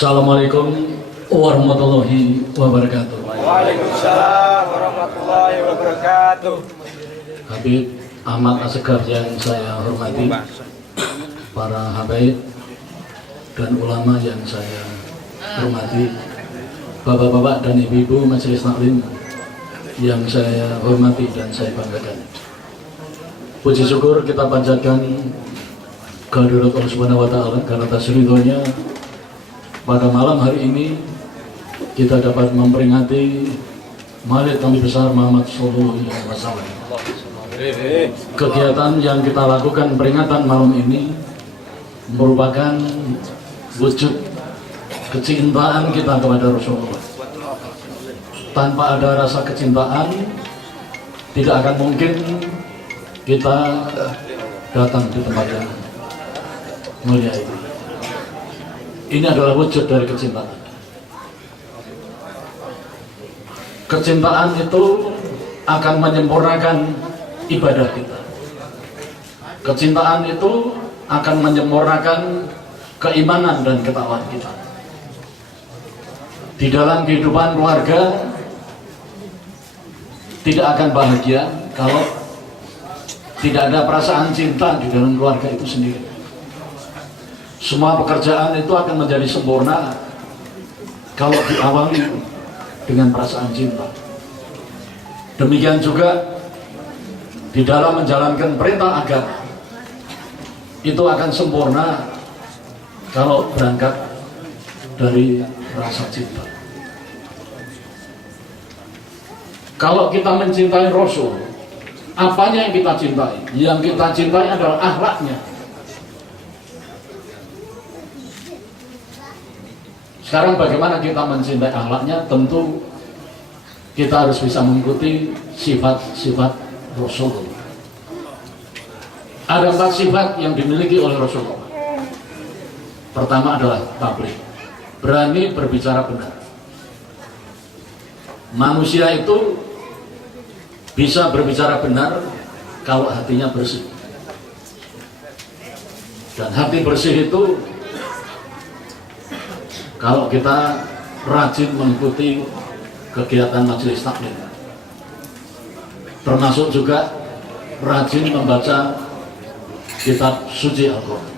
Assalamualaikum warahmatullahi wabarakatuh. Waalaikumsalam warahmatullahi wabarakatuh. Habib Ahmad Asegaf yang saya hormati, para habaib dan ulama yang saya hormati, bapak-bapak dan ibu-ibu majelis taklim yang saya hormati dan saya banggakan. Puji syukur kita panjatkan kehadirat Allah Subhanahu wa taala karena atas ridhonya pada malam hari ini kita dapat memperingati Maulid Nabi besar Muhammad Sallallahu Alaihi Wasallam. Kegiatan yang kita lakukan peringatan malam ini merupakan wujud kecintaan kita kepada Rasulullah. Tanpa ada rasa kecintaan, tidak akan mungkin kita datang di tempat yang mulia itu. Ini adalah wujud dari kecintaan. Kecintaan itu akan menyempurnakan ibadah kita. Kecintaan itu akan menyempurnakan keimanan dan ketakwaan kita. Di dalam kehidupan keluarga tidak akan bahagia kalau tidak ada perasaan cinta di dalam keluarga itu sendiri. Semua pekerjaan itu akan menjadi sempurna kalau diawali dengan perasaan cinta. Demikian juga di dalam menjalankan perintah agama itu akan sempurna kalau berangkat dari rasa cinta. Kalau kita mencintai Rasul, apanya yang kita cintai? Yang kita cintai adalah akhlaknya. Sekarang bagaimana kita mencintai akhlaknya? Tentu kita harus bisa mengikuti sifat-sifat Rasulullah. Ada 4 sifat yang dimiliki oleh Rasulullah. Pertama adalah tabligh, berani berbicara benar. Manusia itu bisa berbicara benar kalau hatinya bersih. Dan hati bersih itu kalau kita rajin mengikuti kegiatan majelis taklim, termasuk juga rajin membaca kitab suci Al-Quran,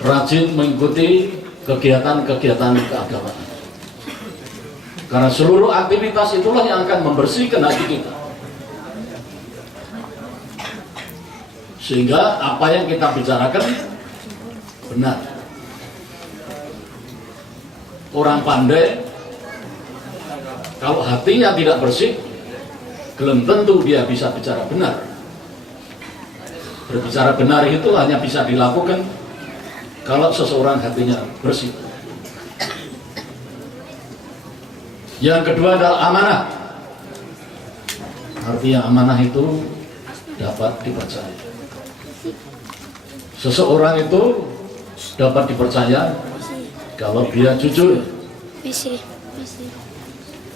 rajin mengikuti kegiatan-kegiatan keagamaan, karena seluruh aktivitas itulah yang akan membersihkan hati kita, sehingga apa yang kita bicarakan benar. Orang pandai kalau hatinya tidak bersih, belum tentu dia bisa bicara benar. Berbicara benar itu hanya bisa dilakukan kalau seseorang hatinya bersih. Yang kedua adalah amanah. Artinya amanah itu dapat dipercaya. Seseorang itu dapat dipercaya kalau dia jujur.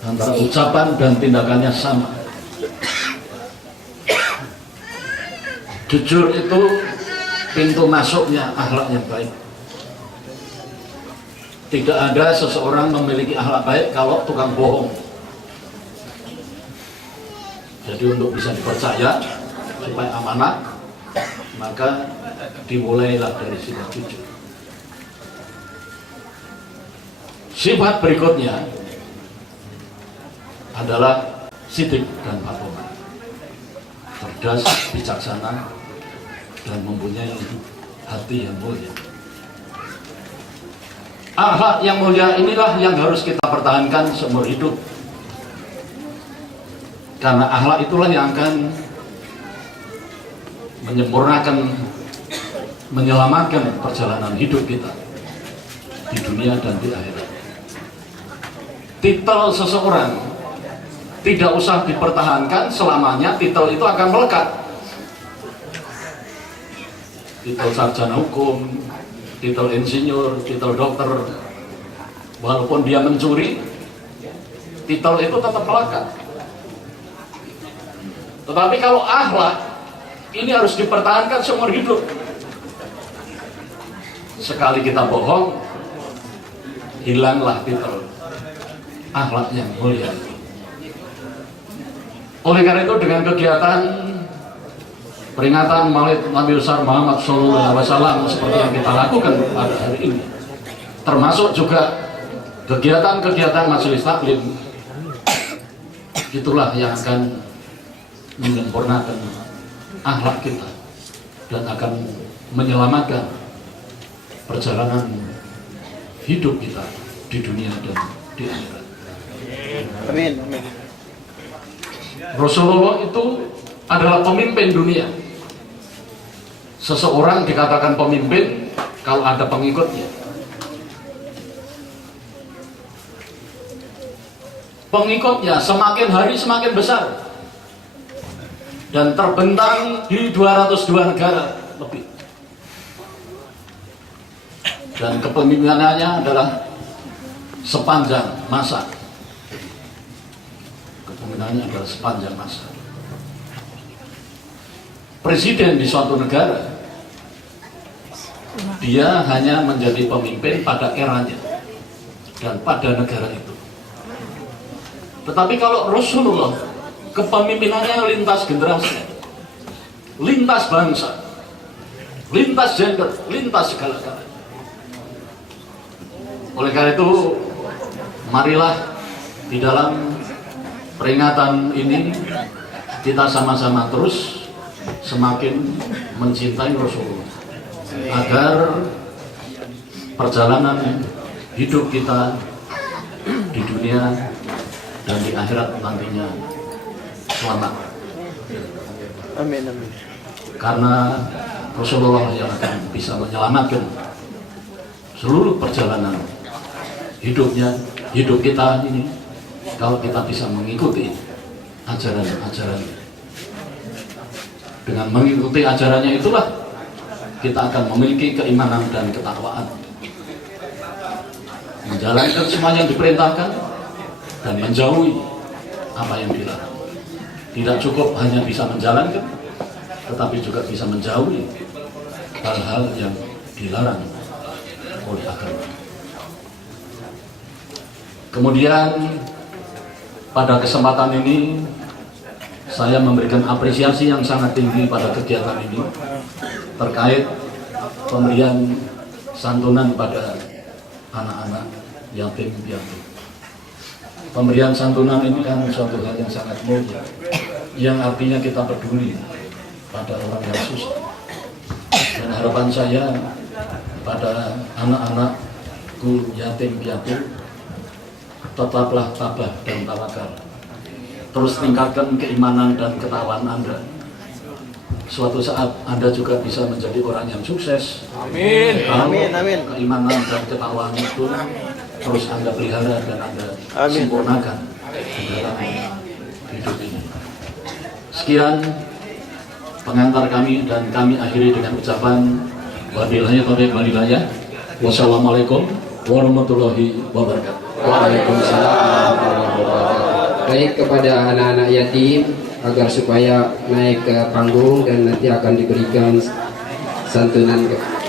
Antara ucapan dan tindakannya sama. Jujur itu pintu masuknya akhlak yang baik. Tidak ada seseorang memiliki akhlak baik kalau tukang bohong. Jadi untuk bisa dipercaya supaya amanah, maka dimulailah dari sifat jujur. Sifat berikutnya adalah sidik dan fatomah. Cerdas, bijaksana, dan mempunyai hati yang mulia. Akhlak yang mulia inilah yang harus kita pertahankan seumur hidup. Karena akhlak itulah yang akan menyempurnakan, menyelamatkan perjalanan hidup kita di dunia dan di akhirat. Titel seseorang tidak usah dipertahankan selamanya, titel itu akan melekat. Titel sarjana hukum, titel insinyur, titel dokter, walaupun dia mencuri, titel itu tetap melekat. Tetapi kalau akhlak, ini harus dipertahankan seumur hidup. Sekali kita bohong, hilanglah titel akhlak yang mulia. Oleh karena itu, dengan kegiatan peringatan Maulid Nabi besar Muhammad SAW seperti yang kita lakukan pada hari ini, termasuk juga kegiatan-kegiatan majelis taklim, itulah yang akan menyempurnakan akhlak kita dan akan menyelamatkan perjalanan hidup kita di dunia dan di akhirat. Amin. Amin. Rasulullah itu adalah pemimpin dunia. Seseorang dikatakan pemimpin kalau ada pengikutnya. Pengikutnya semakin hari semakin besar dan terbentang di 202 negara lebih. Dan kepemimpinannya adalah sepanjang masa. Kepemimpinannya adalah sepanjang masa. Presiden di suatu negara, dia hanya menjadi pemimpin pada eranya dan pada negara itu. Tetapi kalau Rasulullah, kepemimpinannya lintas generasi, lintas bangsa, lintas gender, lintas segala-galanya. Oleh karena itu, marilah di dalam peringatan ini kita sama-sama terus semakin mencintai Rasulullah, agar perjalanan hidup kita di dunia dan di akhirat nantinya selamat. Amin. Amin. Karena Rasulullah yang akan bisa menyelamatkan seluruh perjalanan hidup kita ini, kalau kita bisa mengikuti ajaran-ajaran. Dengan mengikuti ajarannya itulah kita akan memiliki keimanan dan ketakwaan, menjalankan semua yang diperintahkan dan menjauhi apa yang dilarang. Tidak cukup hanya bisa menjalankan, tetapi juga bisa menjauhi hal-hal yang dilarang oleh agama. Kemudian pada kesempatan ini saya memberikan apresiasi yang sangat tinggi pada kegiatan ini terkait pemberian santunan pada anak-anak yatim piatu. Pemberian santunan ini kan suatu hal yang sangat mulia, yang artinya kita peduli pada orang yang susah. Dan harapan saya pada anak-anakku yatim piatu, tetaplah tabah dan tawakal. Terus tingkatkan keimanan dan ketakwaan Anda. suatu saat Anda juga bisa menjadi orang yang sukses. Amin. Kalau Amin, amin. keimanan dan ketakwaan itu terus Anda pelihara dan Anda Amin. sempurnakan di dalam hidup ini. Sekian pengantar kami dan kami akhiri dengan ucapan wabillahi taufiq wal hidayah. Wassalamualaikum warahmatullahi wabarakatuh. Waalaikumsalam warahmatullahi wabarakatuh. Baik, kepada anak-anak yatim agar supaya naik ke panggung dan nanti akan diberikan santunan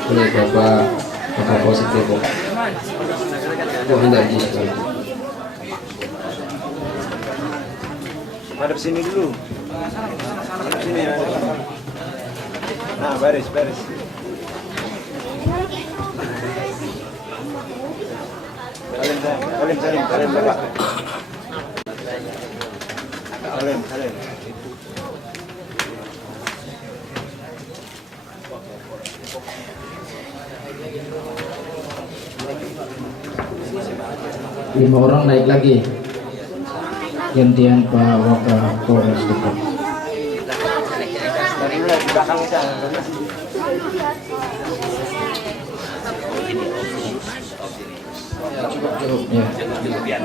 oleh Bapak Positif. Anda di sekolah. Hadap sini dulu. Hadap sini ya. Nah, baris, baris. Salim, Bapak. Salim. Lima orang naik lagi. Gantian Pak Wakapolres Depok. Dari mulai di belakang kita. Cukup ya.